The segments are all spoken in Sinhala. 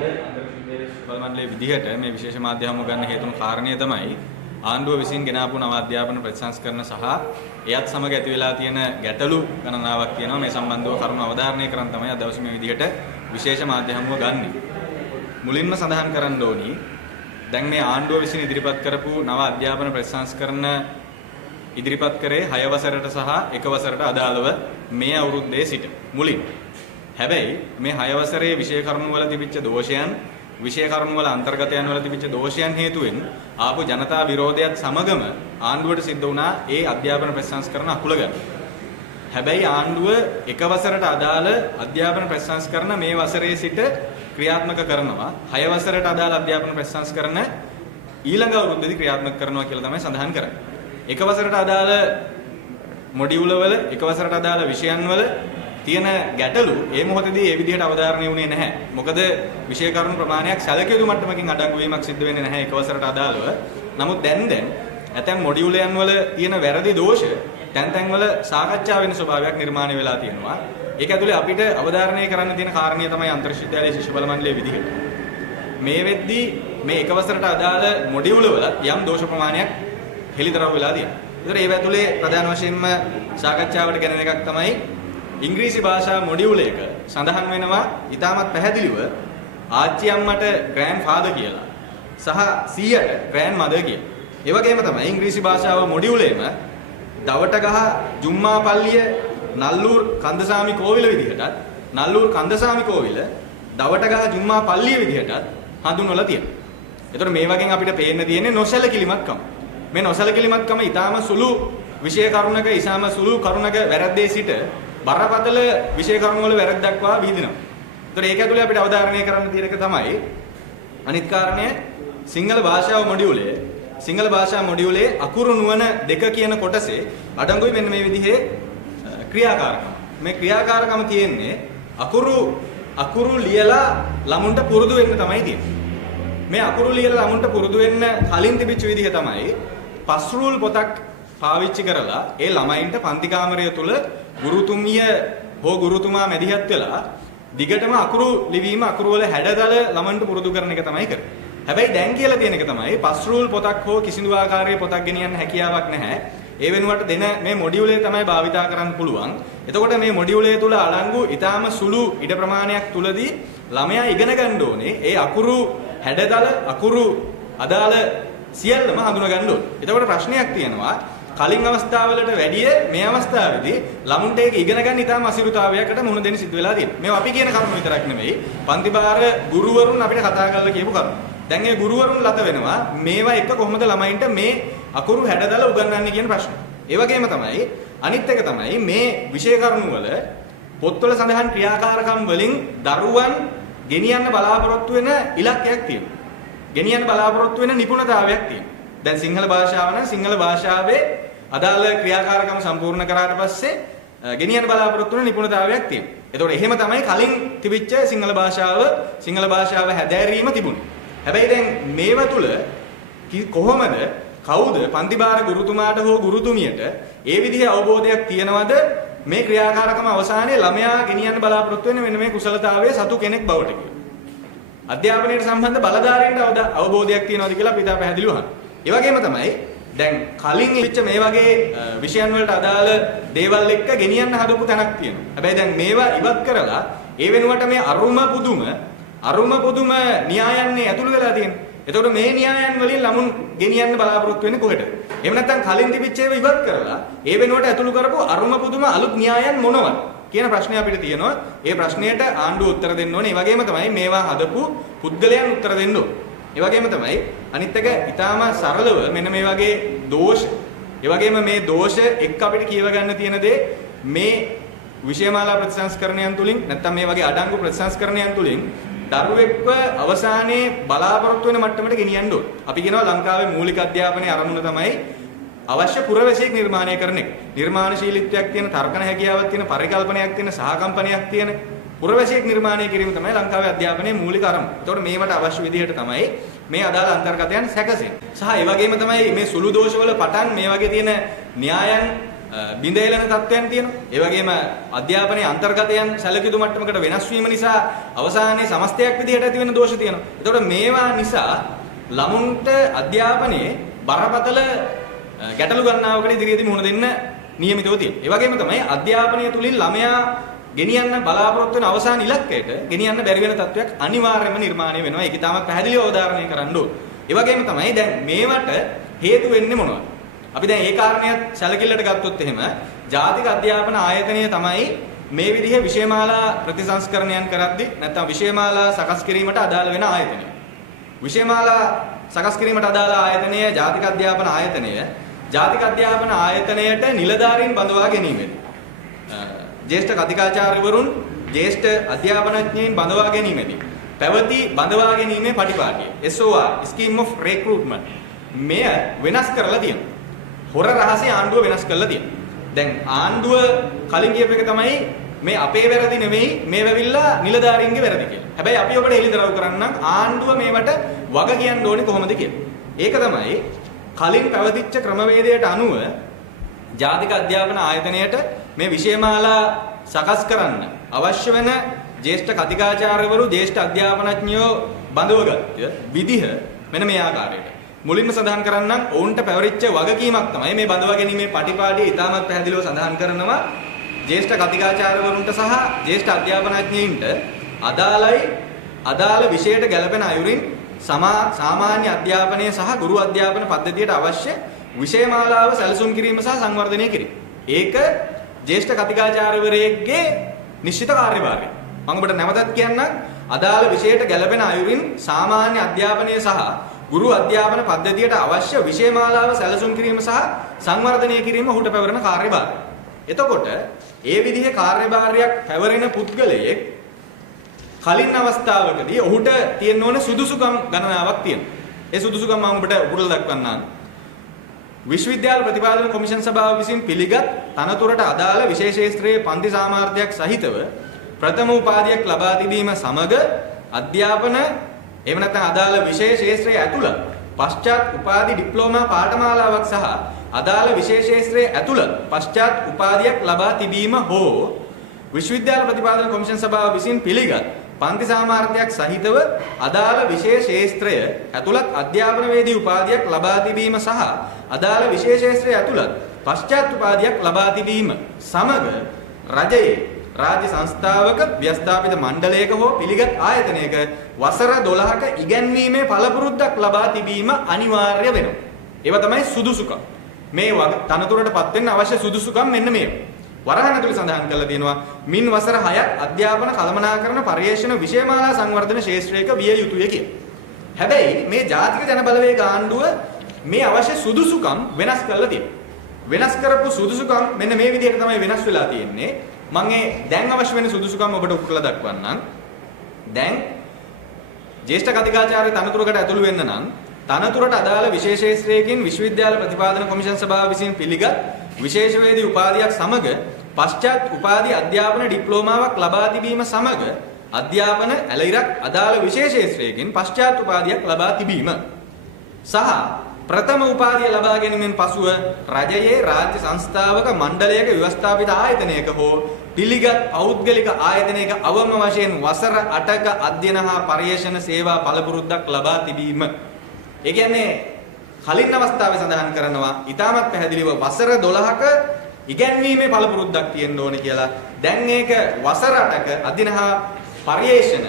බලමණ්ඩලයේ විදිහට මේ විශේෂ මාධ්‍ය හමු ගන්න හේතුණු කාරණය තමයි ආණ්ඩුව විසින් ගෙන ආපු නව අධ්‍යාපන ප්‍රතිසංස්කරණ සහ එයත් සමග ඇති වෙලා තියෙන ගැටලු ගණනාවක් තියෙනවා. මේ සම්බන්ධව කරුණු අවධාරණය කරන් තමයි අද දවසේ මේ විදිහට විශේෂ මාධ්‍ය හමුව ගන්නෙ. මුලින්ම සඳහන් කරන්න ඕනි දැන් මේ ආණ්ඩුව විසින් ඉදිරිපත් කරපු නව අධ්‍යාපන ප්‍රතිසංස්කරණ ඉදිරිපත් කරේ 6 වසරට සහ 1 වසරට අදාළව මේ අවුරුද්දේ සිට මුලින්. හැබැයි මේ 6 වසරේ විෂය කරුණු වල තිබිච්ච දෝෂයන් විෂය කරුණු වල අන්තර්ගතයන් වල තිබිච්ච දෝෂයන් හේතුවෙන් ආපු ජනතා විරෝධයත් සමගම ආණ්ඩුවට සිද්ධ වුණා ඒ අධ්‍යාපන ප්‍රතිසංස්කරණ අකුල ගන්න. හැබැයි ආණ්ඩුව 1 වසරට අදාළ අධ්‍යාපන ප්‍රතිසංස්කරණ මේ වසරේ සිට ක්‍රියාත්මක කරනවා. 6 වසරට අදාළ අධ්‍යාපන ප්‍රතිසංස්කරණ ඊළඟ අවුරුද්දේදී ක්‍රියාත්මක කරනවා කියලා තමයි සඳහන් කරන්නේ. 1 වසරට අදාළ මොඩියුල වල 1 වසරට අදාළ විෂයන් වල තියෙන ගැටලු ඒ මොහොතේදී ඒ විදිහට අවධාරණය වුණේ නැහැ. මොකද විෂය කරුණු ප්‍රමාණයක් සැලකිය යුතු මට්ටමකින් අඩංගු වීමක් සිද්ධ වෙන්නේ නැහැ 1 වසරට අදාළව. නමුත් දැන් ඇතැම් මොඩියුලයන් වල තියෙන වැරදි දෝෂ තැන් වල සාකච්ඡා වෙන ස්වභාවයක් නිර්මාණය වෙලා තියෙනවා. ඒක ඇතුලේ අපිට අවධාරණය කරන්න තියෙන කාරණිය තමයි අන්තර් විශ්වවිද්‍යාලයේ ශිෂ්‍ය බල මණ්ඩලයේ විදිහට. මේ වෙද්දී මේ 1 වසරට අදාළ මොඩියුල වල යම් දෝෂ ප්‍රමාණයක් හෙළිදරව් වෙලා තියෙනවා. ඒතර ඒ ඇතුලේ ප්‍රධාන වශයෙන්ම සාකච්ඡාවට ගැනෙන එකක් තමයි ඉංග්‍රීසි භාෂා මොඩියුල් එක සඳහන් වෙනවා ඉතාමත් පැහැදිලිව ආච්චි අම්මට ග්‍රෑන්ඩ් ෆාදර් කියලා සහ සීයට ග්‍රෑන්ඩ් මදර් කියලා. ඒ වගේම තමයි ඉංග්‍රීසි භාෂාව මොඩියුලේම දවටගහ ජුම්මා පල්ලිය නල්ලූර් කන්දසාමි කෝවිල විදිහටත් නල්ලූර් කන්දසාමි කෝවිල දවටගහ ජුම්මා පල්ලිය විදිහටත් හඳුන්වලා තියෙනවා. ඒතකොට මේ වගේ අපිට පේන්න තියෙන්නේ නොසැලකිලිමත්කම. මේ නොසැලකිලිමත්කම ඊටාම සුළු විෂය කරුණක ඊටාම සුළු කරුණක වැරද්දේ සිට බරපතල විෂය කරුණු වල වැරද්ද දක්වා විහිදෙනවා. ඒතර ඒක ඇතුලේ අපිට අවධාරණය කරන්න තියෙන එක තමයි අනිත් කාරණය සිංහල භාෂාව මොඩියුලේ අකුරු නුවණ දෙක කියන කොටසේ අඩංගුයි මෙන්න මේ විදිහේ ක්‍රියාකාරකම්. මේ ක්‍රියාකාරකම තියෙන්නේ අකුරු ලියලා ළමුන්ට පුරුදු වෙන්න තමයි තියෙන්නේ. මේ අකුරු ලියලා ළමුන්ට පුරුදු වෙන්න කලින් තිබිච්ච විදිහ තමයි පස් රූල් පොතක් පාවිච්චි කරලා ඒ ළමයින්ට පන්ති කාමරය තුල ගුරුතුමිය හෝ ගුරුතුමා මැදිහත් වෙලා දිගටම අකුරු ලිවීම අකුරු වල හැඩතල ළමන්ට පුරුදු කරන එක තමයි කරන්නේ. හැබැයි දැන් කියලා තියෙන එක තමයි පස් රූල් පොතක් හෝ කිසිදු ආකාරයේ පොතක් ගෙනියන්න හැකියාවක් නැහැ. ඒ වෙනුවට දෙන මේ මොඩියුලේ තමයි භාවිතා කරන්න පුළුවන්. එතකොට මේ මොඩියුලේ තුල අඩංගු ඊටාම සුළු ඉඩ ප්‍රමාණයක් තුලදී ළමයා ඉගෙන ගන්න ඕනේ ඒ අකුරු හැඩතල අකුරු අදාළ සියල්ලම හඳුනා ගන්න ඕනේ. එතකොට ප්‍රශ්නයක් තියෙනවා කලින් අවස්ථාවලට වැඩිය මේ අවස්ථාවේදී ළමුන්ට ඒක ඉගෙන ගන්න ඉතාම අසිරුතාවයකට මුහුණ දෙන්න සිද්ධ වෙලා තියෙනවා. මේවා අපි කියන කරුණු විතරක් නෙමෙයි. පන්තිභාර ගුරුවරුන් අපිට කතා කරලා කියපු කරුණු. දැන් ඒ ගුරුවරුන් ලත වෙනවා මේවා එක කොහොමද ළමයින්ට මේ අකුරු හැඩතල උගන්වන්නේ කියන ප්‍රශ්නේ. ඒ වගේම තමයි අනිත් එක තමයි මේ විෂය කරුණු වල පොත්වල සඳහන් ක්‍රියාකාරකම් වලින් දරුවන් ගෙනියන්න බලාපොරොත්තු වෙන ඉලක්කයක් තියෙනවා. ගෙනියන්න බලාපොරොත්තු වෙන නිපුණතාවයක් තියෙනවා. දැන් සිංහල භාෂාව නම් සිංහල භාෂාවේ අදාළ ක්‍රියාකාරකම් සම්පූර්ණ කරාට පස්සේ ගෙනියන්න බලාපොරොත්තු වෙන නිපුණතාවයක් තියෙනවා. ඒතකොට එහෙම තමයි කලින් තිබිච්ච සිංහල භාෂාව හැදෑරීම තිබුණේ. හැබැයි දැන් මේව තුල කොහොමද කවුද පන්තිභාර ගුරුතුමාට හෝ ගුරුතුමියට ඒ විදිහේ අවබෝධයක් තියනවද මේ ක්‍රියාකාරකම අවසානයේ ළමයා ගෙනියන්න බලාපොරොත්තු වෙන මෙන්න මේ කුසලතාවයේ සතු කෙනෙක් බවට කියලා. අධ්‍යාපනයට සම්බන්ධ බලධාරීන්ට අවබෝධයක් තියනවද කියලා අපි තා පැහැදිලිව අහනවා. ඒ වගේම තමයි දැන් කලින් ඉච්ච මේ වගේ විෂයන් වලට අදාළ දේවල් එක්ක ගෙනියන්න හදපු තැනක් තියෙනවා. හැබැයි දැන් මේවා ඉවත් කරලා ඒ වෙනුවට මේ අරුම පුදුම න්‍යායන්නේ ඇතුළු වෙලා තියෙනවා. එතකොට මේ න්‍යායන් වලින් ළමුන් ගෙනියන්න බලාපොරොත්තු වෙන්නේ කොහෙද? එහෙම නැත්නම් කලින් තිබිච්ච ඒවා ඉවත් කරලා ඒ වෙනුවට ඇතුළු කරපු අරුම පුදුම අලුත් න්‍යායන් මොනවද කියන ප්‍රශ්නය අපිට තියෙනවා. ඒ ප්‍රශ්නයට ආණ්ඩුව උත්තර දෙන්න ඕනේ. ඒ වගේම තමයි මේවා හදපු පුද්ගලයන් උත්තර දෙන්න ඕනේ. ඒ වගේම තමයි අනිත් එක ඊටාම සරලව මෙන්න මේ වගේ දෝෂ ඒ වගේම මේ දෝෂ එක්ක අපිට කියව ගන්න තියෙන දේ මේ විෂයමාලා ප්‍රතිසංස්කරණයන් තුලින් නැත්නම් මේ වගේ අඩංගු ප්‍රතිසංස්කරණයන් තුලින් දරුවෙක්ව අවසානයේ බලාපොරොත්තු වෙන මට්ටමට ගෙනියන්න ඕන. අපි කියනවා ලංකාවේ මූලික අධ්‍යාපනයේ ආරමුණ තමයි අවශ්‍ය පුරවැසියෙක් නිර්මාණය කරන එක. නිර්මාණශීලීත්වයක් තියෙන, තර්කන හැකියාවක් තියෙන, පරිකල්පනයක් තියෙන, සහකම්පනයක් තියෙන පුරවැසියෙක් නිර්මාණය කිරීම තමයි ලංකාවේ අධ්‍යාපනයේ මූලික අරමුණ. ඒතකොට මේවට අවශ්‍ය විදිහට තමයි මේ අදාළ අන්තර්ගතයන් සැකසෙන්නේ. සහ ඒ වගේම තමයි මේ සුළු දෝෂවල පටන් මේ වගේ තියෙන න්‍යායන් බිඳෙලන තත්ත්වයන් තියෙනවා. ඒ වගේම අධ්‍යාපනයේ අන්තර්ගතයන් සැලකිලි මට්ටමකට වෙනස් වීම නිසා අවසානයේ සමස්තයක් විදිහට ඇති වෙන දෝෂ තියෙනවා. එතකොට මේවා නිසා ළමුන්ට අධ්‍යාපනයේ බරපතල ගැටලු ගණනාවකට ඉදිරියේදී මුහුණ දෙන්න නියමිතව තියෙනවා. ඒ වගේම තමයි අධ්‍යාපනය තුලින් ළමයා ගෙනියන්න බලාපොරොත්තු වෙන අවසාන ඉලක්කයට ගෙනියන්න බැරි වෙන තත්ත්වයක් අනිවාර්යයෙන්ම නිර්මාණය වෙනවා. ඒක තාමත් පැහැදිලිව අවධාරණය කරන්න ඕනේ. ඒ වගේම තමයි දැන් මේවට හේතු වෙන්නේ මොනවද? අපි දැන් ඒ කාරණයක් සැලකිල්ලට ගත්තොත් එහෙම ජාතික අධ්‍යාපන ආයතනය තමයි මේ විදිහේ විෂයමාලා ප්‍රතිසංස්කරණයන් කරද්දී නැත්නම් විෂයමාලා සකස් කිරීමට අදාළ වෙන ආයතනය. විෂයමාලා සකස් කිරීමට අදාළ ආයතනය ජාතික අධ්‍යාපන ආයතනය. ජාතික අධ්‍යාපන ආයතනයට නිලධාරීන් බඳවා ගැනීමෙන් ජ්‍යෙෂ්ඨ කතිකාචාර්යවරුන් ජ්‍යෙෂ්ඨ අධ්‍යාපනඥයින් බඳවා ගැනීමෙන් පැවති බඳවා ගැනීමේ පටිපාටිය SOR Scheme of Recruitment මෙය වෙනස් කරලා තියෙනවා. හොර රහසේ ආණ්ඩුව වෙනස් කරලා තියෙනවා. දැන් ආණ්ඩුව කලින් කියප එක තමයි මේ අපේ වැරදි නෙමෙයි මේ වෙවිලා නිලධාරීන්ගේ වැරදි කියලා. හැබැයි අපි ඔබට හෙළිදරව් කරන්නම් ආණ්ඩුව මේවට වග කියන්න ඕනේ කොහොමද කියලා. ඒක තමයි කලින් පැවතිච්ච ක්‍රමවේදයට අනුව ජාතික අධ්‍යාපන ආයතනයට මේ විෂයමාලා සකස් කරන්න අවශ්‍ය වෙන ජ්‍යෙෂ්ඨ කතිකාචාර්යවරු ජ්‍යෙෂ්ඨ අධ්‍යාපනඥයෝ බඳවගත්ත විදිහ මෙන්න මේ ආකාරයට. මුලින්ම සඳහන් කරන්නම් ඔවුන්ට පැවරිච්ච වගකීමක් තමයි මේ බඳවා ගැනීමේ පටිපාටිය ඉතාමත් පැහැදිලිව සඳහන් කරනවා ජ්‍යෙෂ්ඨ කතිකාචාර්යවරුන්ට සහ ජ්‍යෙෂ්ඨ අධ්‍යාපනඥයින්ට අදාළ විෂයට ගැළපෙන අයුරින් සාමාන්‍ය අධ්‍යාපනය සහ ගුරු අධ්‍යාපන පද්ධතියට අවශ්‍ය විෂයමාලාව සැලසුම් කිරීම සහ සංවර්ධනය කිරීම. ඒක ජ්‍යෙෂ්ඨ කතිකාචාර්යවරයෙක්ගේ නිශ්චිත කාර්යභාරය. මම ඔබට නැවතත් කියන්නම් අදාළ විෂයට ගැළපෙන අයුරින් සාමාන්‍ය අධ්‍යාපනය සහ ගුරු අධ්‍යාපන පද්ධතියට අවශ්‍ය විෂයමාලාව සැලසුම් කිරීම සහ සංවර්ධනය කිරීම ඔහුට පැවරෙන කාර්යභාරය. එතකොට ඒ විදිහේ කාර්යභාරයක් පැවරෙන පුද්ගලයෙක් කලින් අවස්ථාවකදී ඔහුට තියෙන්න ඕන සුදුසුකම් ගණනාවක් තියෙනවා. ඒ සුදුසුකම් මම ඔබට උපුරලා දක්වන්නම්. විශ්වවිද්‍යාල ප්‍රතිපාදන කොමිෂන් සභාව විසින් පිළිගත් තනතුරට අදාළ විශේෂ ශාස්ත්‍රීය පන්ති සාමාර්ථයක් සහිතව ප්‍රථම උපාධියක් ලබා තිබීම සමග අධ්‍යාපන එහෙම නැත්නම් අදාළ විශේෂ ශාස්ත්‍රයේ ඇතුළත් පශ්චාත් උපාධි ඩිප්ලෝමා පාඨමාලාවක් සහ අදාළ විශේෂ ශාස්ත්‍රයේ ඇතුළත් පශ්චාත් උපාධියක් ලබා තිබීම හෝ විශ්වවිද්‍යාල ප්‍රතිපාදන කොමිෂන් සභාව විසින් පිළිගත් පන්ති සාමාර්ථයක් සහිතව අදාළ විශේෂ ශාස්ත්‍රය ඇතුළත් අධ්‍යාපනවේදී උපාධියක් ලබා තිබීම සහ අදාළ විශේෂ ශාස්ත්‍රය ඇතුළත් පශ්චාත් උපාධියක් ලබා තිබීම සමග රජයේ රාජ්‍ය සංස්ථාවක ව්‍යවස්ථාපිත මණ්ඩලයක හෝ පිළිගත් ආයතනයක වසර 12ක ඉගැන්වීමේ පළපුරුද්දක් ලබා තිබීම අනිවාර්ය වෙනවා. ඒවා තමයි සුදුසුකම්. මේ තනතුරටපත් වෙන්න අවශ්‍ය සුදුසුකම් මෙන්න මේවා. වරහන් ඇතුළේ සඳහන් කරලා තියෙනවා මින් වසර 6ක් අධ්‍යාපන කළමනාකරණ පරිශන විෂයමාලා සංවර්ධන ශාස්ත්‍රයක විය යුතුය කියලා. හැබැයි මේ ජාතික ජන බලවේග ආණ්ඩුව මේ අවශ්‍ය සුදුසුකම් වෙනස් කරලා තියෙනවා. වෙනස් කරපු සුදුසුකම් මෙන්න මේ විදිහට තමයි වෙනස් වෙලා තියෙන්නේ. මම දැන් අවශ්‍ය වෙන සුදුසුකම් ඔබට උත්කලා දක්වන්නම්. දැන් ජ්‍යෙෂ්ඨ කතිකාචාර්ය තනතුරකට ඇතුළු වෙන්න නම් තනතුරට අදාළ විශේෂ ශාස්ත්‍රයකින් විශ්වවිද්‍යාල ප්‍රතිපාදන කොමිෂන් සභාව විසින් පිළිගත් විශේෂවේදී උපාධියක් සමග පශ්චාත් උපාධි අධ්‍යාපන ඩිප්ලෝමාවක් ලබා තිබීම සමග අධ්‍යාපන ඇලයිරක් අදාළ විශේෂ ශාස්ත්‍රයකින් පශ්චාත් උපාධියක් ලබා තිබීම සහ ප්‍රථම උපාධිය ලබා ගැනීමෙන් පසුව රජයේ රාජ්‍ය සංස්ථාවක මණ්ඩලයක ව්‍යවස්ථාපිත ආයතනයක හෝ පිළිගත් පෞද්ගලික ආයතනයක අවම වශයෙන් වසර 8ක අධ්‍යයන හා පරිශන සේවා පළපුරුද්දක් ලබා තිබීම. ඒ කියන්නේ කලින් අවස්ථාවේ සඳහන් කරනවා ඊටමත් පැහැදිලිව වසර 12ක ඉගැන්වීමේ පළපුරුද්දක් තියෙන්න ඕනේ කියලා. දැන් ඒක වසර 8ක අධ්‍යයන හා පරිශන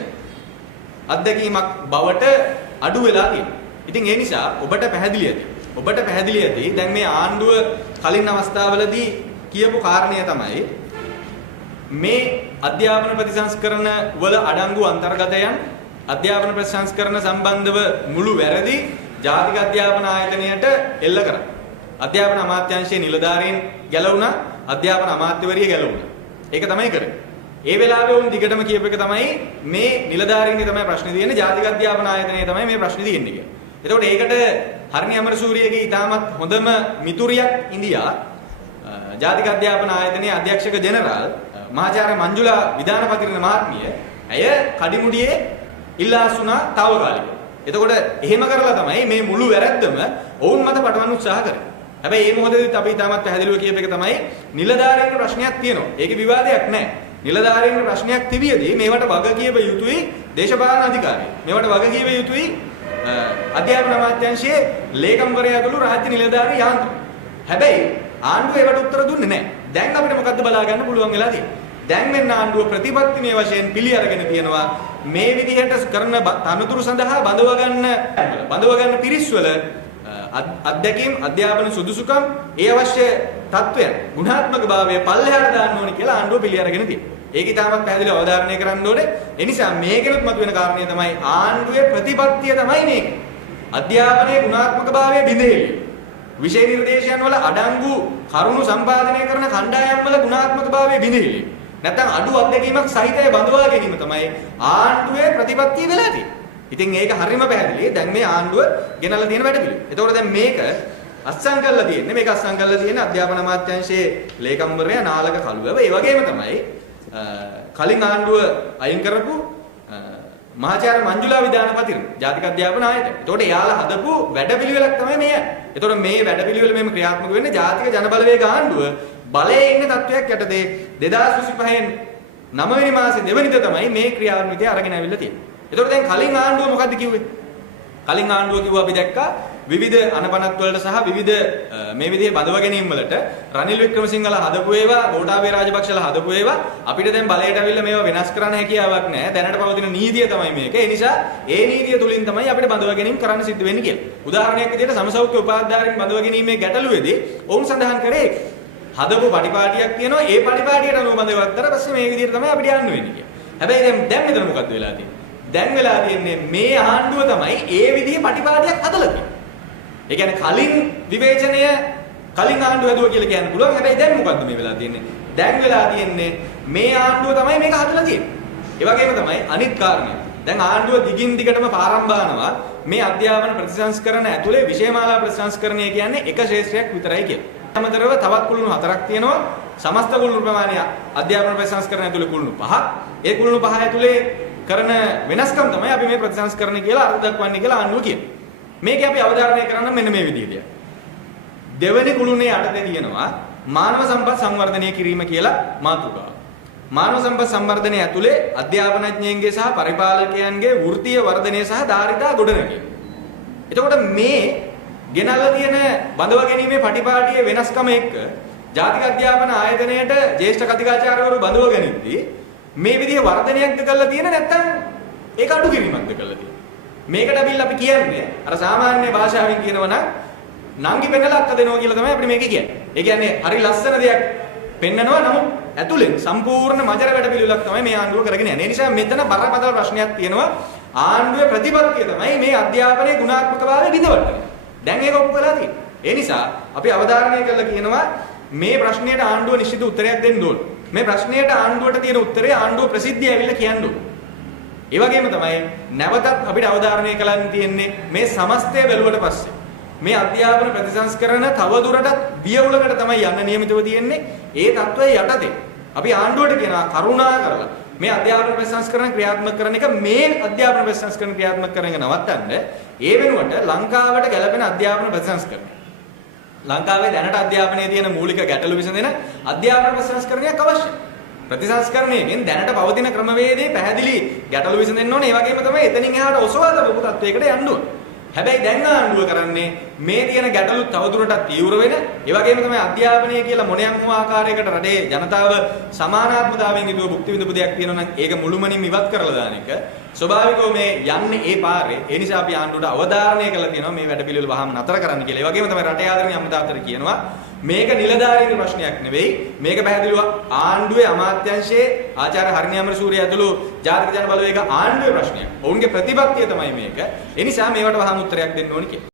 අධ්‍යක්ීමක් බවට අඩු වෙලා තියෙනවා. ඉතින් ඒ නිසා ඔබට පැහැදිලි ඇති දැන් මේ ආණ්ඩුව කලින් අවස්ථාවලදී කියපු කාරණය තමයි මේ අධ්‍යාපන ප්‍රතිසංස්කරණ වල අඩංගු අන්තර්ගතයන් අධ්‍යාපන ප්‍රතිසංස්කරණ සම්බන්ධව මුළු වැරදි ජාතික අධ්‍යාපන ආයතනයට එල්ල කරා. අධ්‍යාපන අමාත්‍යාංශයේ නිලධාරීන් ගැලවුණා, අධ්‍යාපන අමාත්‍යවරිය ගැලවුණා. ඒක තමයි කරේ. ඒ වෙලාවේ උන් දිගටම කියපු එක තමයි මේ නිලධාරීන්ගේ තමයි ප්‍රශ්නේ තියෙන්නේ, ජාතික අධ්‍යාපන ආයතනයේ තමයි මේ ප්‍රශ්නේ තියෙන්නේ කියලා. එතකොට ඒකට හර්නි අමරසූරියගේ ඉතාමත් හොඳම මිතුරියක් ඉන්දියා ජාතික අධ්‍යාපන ආයතනයේ අධ්‍යක්ෂක ජෙනරාල් මහාචාර්ය මංජුලා විදානපතිරණ මහත්මිය ඇය කඩිමුඩියේ ඉල්ලා අසුණා తాවකාලිකව. එතකොට එහෙම කරලා තමයි මේ මුළු වැරැද්දම ඔවුන් මත පටවන්න උත්සාහ කරේ. හැබැයි මේ මොහොතේදීත් අපි තාමත් පැහැදිලිව කියප එක තමයි නිලධාරීන්ගේ ප්‍රශ්නයක් තියෙනවා. ඒකේ විවාදයක් නැහැ. නිලධාරීන්ගේ ප්‍රශ්නයක් තිබියදී මේවට වග කියව යුතුයි දේශපාලන අධිකාරිය. මේවට වග කියව යුතුයි අධ්‍යාපන අමාත්‍යාංශයේ ලේකම්වරයා ඇතුළු රාජ්‍ය නිලධාරී යාන්ත්‍ර. හැබැයි ආණ්ඩුව ඒවට උත්තර දුන්නේ නැහැ. දැන් අපිට මොකද්ද බලා ගන්න පුළුවන් වෙලා තියෙන්නේ? දැන් මෙන්න ආණ්ඩුව ප්‍රතිපත්තිමය වශයෙන් පිළි අරගෙන තියෙනවා මේ විදිහට කරන තනතුරු සඳහා බඳව ගන්න පිරිස්වල අධ්‍යක්ීම් අධ්‍යාපන සුදුසුකම් ඒ අවශ්‍ය තත්වයන් ගුණාත්මක භාවය පල්ලෙහාට දාන්න ඕනි කියලා ආණ්ඩුව පිළි අරගෙන තියෙනවා. ඒක ඉතාමත් පැහැදිලිව අවධාරණය කරන්න ඕනේ. ඒ නිසා මේකෙනුත් මතුවෙන කාරණේ තමයි ආණ්ඩුවේ ප්‍රතිපත්තිය තමයි මේක. අධ්‍යාපනයේ ගුණාත්මක භාවය බිඳෙන්නේ. විෂය නිර්දේශයන් වල අඩංගු කරුණු සම්පාදනය කරන කණ්ඩායම් වල ගුණාත්මක භාවය බිඳෙන්නේ. නැත්නම් අඩු අත්දැකීමක් සහිතව බඳවා ගැනීම තමයි ආණ්ඩුවේ ප්‍රතිපත්තිය වෙලා තියෙන්නේ. ඉතින් ඒක හරියම පැහැදිලි. දැන් මේ ආණ්ඩුව ගෙනල්ලා තියෙන වැඩ පිළිවෙල. එතකොට දැන් මේක අත්සන් කරලා තියෙන්නේ. මේක අත්සන් කරලා තියෙන්නේ අධ්‍යාපන අමාත්‍යාංශයේ ලේකම්වරයා නාලක කළුවව. ඒ වගේම තමයි කලින් ආණ්ඩුව අයින් කරපු මහාචාර්ය මංජුලා විදානපතිර ජාතික අධ්‍යාපන ආයතනය. එතකොට එයාලා හදපු වැඩපිළිවෙලක් තමයි මේ. එතකොට මේ වැඩපිළිවෙල මෙහෙම ක්‍රියාත්මක වෙන්නේ ජාතික ජනබලවේග ආණ්ඩුව බලයේ ඉන්න තත්වයක් යටතේ 2025 9 වෙනි මාසේ 2 වෙනිදා තමයි මේ ක්‍රියාන්විතය අරගෙන ඇවිල්ලා තියෙන්නේ. එතකොට දැන් කලින් ආණ්ඩුව මොකද්ද කිව්වේ? කලින් ආණ්ඩුව කිව්වා අපි දැක්කා විවිධ අනපනත් වලට සහ විවිධ මේ විදිහේ බඳව ගැනීම් වලට රනිල් වික්‍රමසිංහලා හදපු ඒවා, ගෝඨාභය රාජපක්ෂලා හදපු ඒවා අපිට දැන් බලයට අවිල්ලා මේවා වෙනස් කරන්න හැකියාවක් නැහැ. දැනට පවතින නීතිය තමයි මේක. ඒ නිසා ඒ නීතිය තුලින් තමයි අපිට බඳව ගැනීම් කරන්න සිද්ධ වෙන්නේ කියලා. උදාහරණයක් විදිහට සමසෞඛ්‍ය උපාධිධාරීන් බඳව ගැනීමේ ගැටලුවේදී ඔවුන් සඳහන් කරේ හදපු පටිපාටියක් තියෙනවා. ඒ පටිපාටියට අනුව බඳවත්තර පස්සේ මේ විදිහට තමයි අපිට යන්න වෙන්නේ කියලා. හැබැයි දැන් මෙතන මොකද්ද වෙලා තියෙන්නේ? දැන් වෙලා තියෙන්නේ මේ ආණ්ඩුව තමයි ඒ විදිහේ පටිපාටියක් හදලා තියෙන්නේ. ඒ කියන්නේ කලින් විවේචනය කලින් ආණ්ඩුව හදුවා කියලා කියන්න පුළුවන්. හැබැයි දැන් මොකද්ද මේ වෙලා තියෙන්නේ? දැන් වෙලා තියෙන්නේ මේ ආණ්ඩුව තමයි මේක හදලා තියෙන්නේ. ඒ වගේම තමයි අනිත් කාරණය. දැන් ආණ්ඩුව දිගින් දිගටම පාරම්බානවා මේ අධ්‍යාපන ප්‍රතිසංස්කරණ ඇතුලේ විෂයමාලා ප්‍රතිසංස්කරණය කියන්නේ එක ශේෂ්ත්‍රයක් විතරයි කියලා. අමතරව තවත් කුළුණු 4ක් තියෙනවා. සමස්ත කුළුණු ප්‍රමාණය අධ්‍යාපන ප්‍රතිසංස්කරණ ඇතුලේ කුළුණු 5ක්. ඒ කුළුණු 5 ඇතුලේ කරන වෙනස්කම් තමයි අපි මේ ප්‍රතිසංස්කරණ කියලා අර්ථ දක්වන්නේ කියලා ආණ්ඩුව කියනවා. මේක අපි අවධාරණය කරන්න මෙන්න මේ විදිහට. දෙවෙනි කුළුණේ යටතේ තියෙනවා මානව සම්පත් සංවර්ධනය කිරීම කියලා මාතෘකාව. මානව සම්පත් සංවර්ධනය ඇතුලේ අධ්‍යාපනඥයන්ගේ සහ පරිපාලකයන්ගේ වෘත්තීය වර්ධනය සහ ධාරිතා ගොඩනැගීම. එතකොට මේ ගෙනල්ලා තියෙන බඳව ගැනීමේ පටිපාටියේ වෙනස්කම එක්ක ජාතික අධ්‍යාපන ආයතනයේට ජ්‍යෙෂ්ඨ කතිකාචාර්යවරු බඳව ගැනීමදී මේ විදිහේ වර්ධනයක්ද කරලා තියෙන නැත්නම් ඒක අඩු කිරීමක්ද කරලා තියෙන්නේ? මේකට අවිල්ල අපි කියන්නේ අර සාමාන්‍ය භාෂාවෙන් කියනවා නම් නංගි පෙන්නලා අක්ක දෙනවා කියලා තමයි අපිට මේක කියන්නේ. ඒ කියන්නේ හරි ලස්සන දෙයක් පෙන්නනවා නමුත් ඇතුලෙන් සම්පූර්ණ මජර වැඩ පිළිවෙලක් තමයි මේ ආණ්ඩුව කරගෙන යන්නේ. ඒ නිසා මෙතන බරපතල ප්‍රශ්නයක් තියෙනවා. ආණ්ඩුවේ ප්‍රතිපත්තිය තමයි මේ අධ්‍යාපනයේ ගුණාත්මකභාවය බිඳවට්ටන. දැන් ඒක ඔප්පු වෙලා තියෙනවා. ඒ නිසා අපි අවධාරණය කරලා කියනවා මේ ප්‍රශ්නයට ආණ්ඩුව නිශ්චිත උත්තරයක් දෙන්න ඕන. මේ ප්‍රශ්නයට ආණ්ඩුවට තියෙන උත්තරේ ආණ්ඩුව ප්‍රසිද්ධිය ඇවිල්ලා කියන්න ඕන. ඒ වගේම තමයි නැවතත් අපිට අවධාරණය කරන්න තියෙන්නේ මේ සමස්තය බැලුවට පස්සේ මේ අධ්‍යාපන ප්‍රතිසංස්කරණ තවදුරටත් වියවුලකට තමයි යන්න නියමිතව තියෙන්නේ. ඒ තත්ත්වයේ යටතේ අපි ආණ්ඩුවට කියනවා කරුණා කරලා මේ අධ්‍යාපන ප්‍රතිසංස්කරණ ක්‍රියාත්මක කරන එක මේ අධ්‍යාපන ප්‍රතිසංස්කරණ ක්‍රියාත්මක කරන එක නවත්තන්න. ඒ වෙනුවට ලංකාවට ගැළපෙන අධ්‍යාපන ප්‍රතිසංස්කරණ ලංකාවේ දැනට අධ්‍යාපනයේ තියෙන මූලික ගැටලු විසඳෙන අධ්‍යාපන ප්‍රතිසංස්කරණයක් අවශ්‍යයි. ප්‍රතිසංස්කරණයෙන් දැනට පවතින ක්‍රමවේදයේ පැහැදිලි ගැටලු විසඳෙන්න ඕනේ. ඒ වගේම තමයි එතනින් එහාට ඔසවා දමපු තත්වයකට යන්න ඕනේ. හැබැයි දැන් ආණ්ඩුව කරන්නේ මේ තියෙන ගැටලු තවදුරටත් තීව්‍ර වෙන, ඒ වගේම තමයි අධ්‍යාපනය කියලා මොනියම් වූ ආකාරයකට රටේ ජනතාව සමානාත්මතාවයෙන් යුතුව භුක්ති විඳපු දෙයක් තියෙනවා නම් ඒක මුළුමනින්ම ඉවත් කරලා දාන එක ස්වභාවිකව මේ යන්නේ ඒ පාරේ. ඒ නිසා අපි ආණ්ඩුවට අවධාරණය කරලා තියෙනවා මේ වැඩපිළිවෙල වහම නතර කරන්න කියලා. ඒ වගේම තමයි රටේ ආදරණීය අමතාතර කියනවා මේක නිලධාරීන්ගේ ප්‍රශ්නයක් නෙවෙයි. මේක පැහැදිලිව ආණ්ඩුවේ අමාත්‍යාංශයේ ආචාර්ය හරිනි අමරසූරිය ඇතුළු ජාතික ජන බලවේග ආණ්ඩුවේ ප්‍රශ්නයක්. ඔවුන්ගේ ප්‍රතිපත්තිය තමයි මේක. ඒ නිසා මේවට වහම උත්තරයක් දෙන්න ඕනේ කියලා.